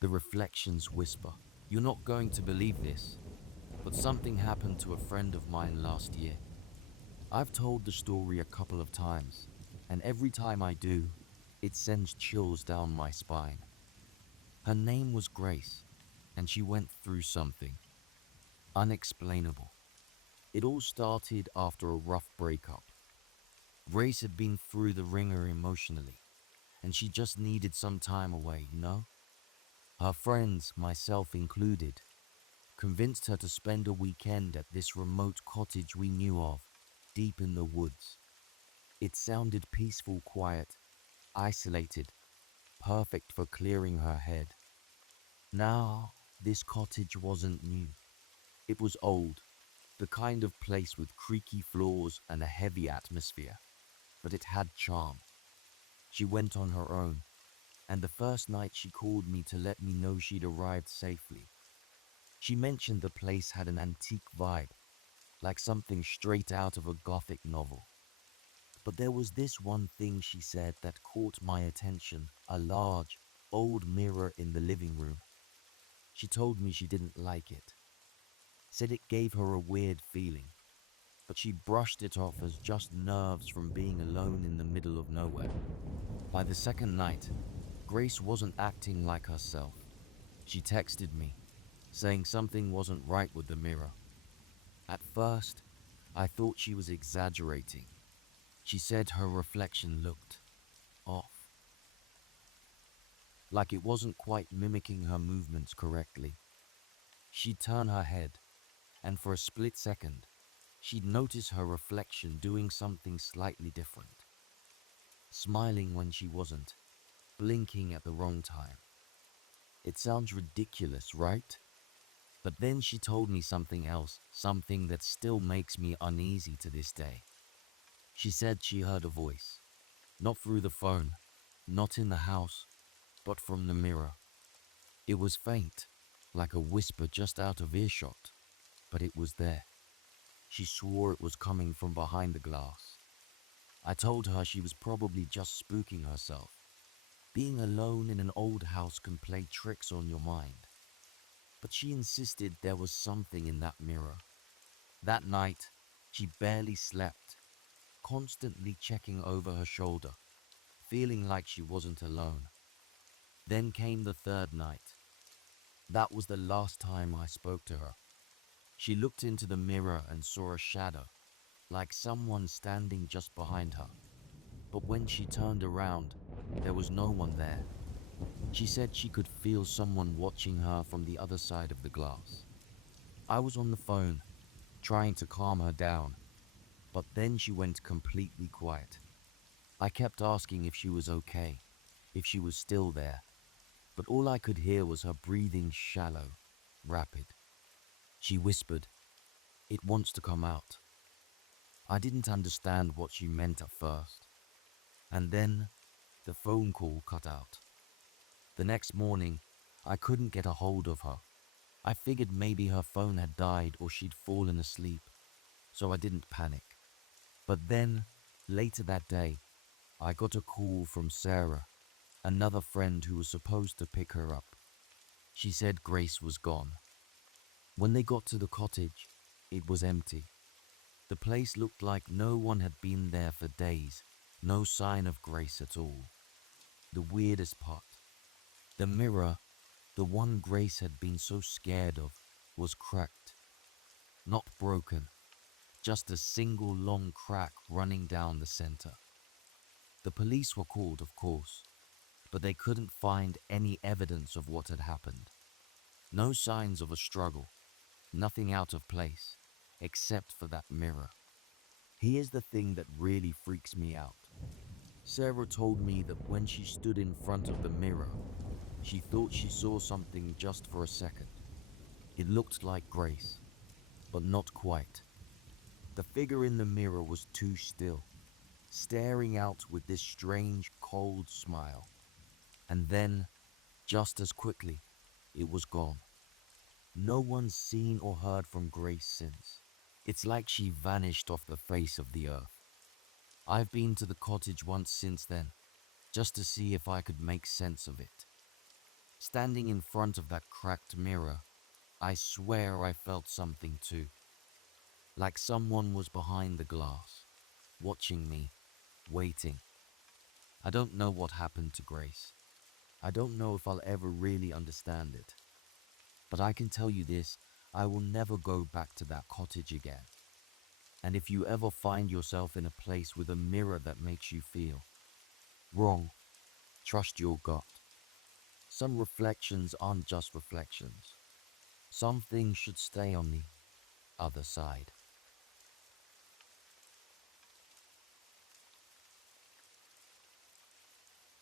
The reflections whisper, "You're not going to believe this, but something happened to a friend of mine last year." I've told the story a couple of times, and every time I do, it sends chills down my spine. Her name was Grace, and she went through something unexplainable. It all started after a rough breakup. Grace had been through the ringer emotionally, and she just needed some time away. Her friends, myself included, convinced her to spend a weekend at this remote cottage we knew of, deep in the woods. It sounded peaceful, quiet, isolated, perfect for clearing her head. Now, this cottage wasn't new. It was old, the kind of place with creaky floors and a heavy atmosphere, but it had charm. She went on her own, and the first night she called me to let me know she'd arrived safely. She mentioned the place had an antique vibe, like something straight out of a gothic novel. But there was this one thing she said that caught my attention, a large, old mirror in the living room. She told me she didn't like it, said it gave her a weird feeling, but she brushed it off as just nerves from being alone in the middle of nowhere. By the second night, Grace wasn't acting like herself. She texted me, saying something wasn't right with the mirror. At first, I thought she was exaggerating. She said her reflection looked off, like it wasn't quite mimicking her movements correctly. She'd turn her head, and for a split second, she'd notice her reflection doing something slightly different, smiling when she wasn't, blinking at the wrong time. It sounds ridiculous, right? But then she told me something else, something that still makes me uneasy to this day. She said she heard a voice, not through the phone, not in the house, but from the mirror. It was faint, like a whisper just out of earshot, but it was there. She swore it was coming from behind the glass. I told her she was probably just spooking herself. Being alone in an old house can play tricks on your mind. But she insisted there was something in that mirror. That night, she barely slept, constantly checking over her shoulder, feeling like she wasn't alone. Then came the third night. That was the last time I spoke to her. She looked into the mirror and saw a shadow, like someone standing just behind her. But when she turned around, there was no one there. She said she could feel someone watching her from the other side of the glass. I was on the phone, trying to calm her down, but then she went completely quiet. I kept asking if she was okay, if she was still there, but all I could hear was her breathing shallow, rapid. She whispered, "It wants to come out." I didn't understand what she meant at first. And then, the phone call cut out. The next morning, I couldn't get a hold of her. I figured maybe her phone had died or she'd fallen asleep, so I didn't panic. But then, later that day, I got a call from Sarah, another friend who was supposed to pick her up. She said Grace was gone. When they got to the cottage, it was empty. The place looked like no one had been there for days, no sign of Grace at all. The weirdest part, the mirror, the one Grace had been so scared of, was cracked. Not broken, just a single long crack running down the center. The police were called, of course, but they couldn't find any evidence of what had happened. No signs of a struggle, nothing out of place, except for that mirror. Here's the thing that really freaks me out. Sarah told me that when she stood in front of the mirror, she thought she saw something just for a second. It looked like Grace, but not quite. The figure in the mirror was too still, staring out with this strange, cold smile. And then, just as quickly, it was gone. No one's seen or heard from Grace since. It's like she vanished off the face of the earth. I've been to the cottage once since then, just to see if I could make sense of it. Standing in front of that cracked mirror, I swear I felt something too. Like someone was behind the glass, watching me, waiting. I don't know what happened to Grace. I don't know if I'll ever really understand it. But I can tell you this, I will never go back to that cottage again. And if you ever find yourself in a place with a mirror that makes you feel wrong, trust your gut. Some reflections aren't just reflections. Some things should stay on the other side.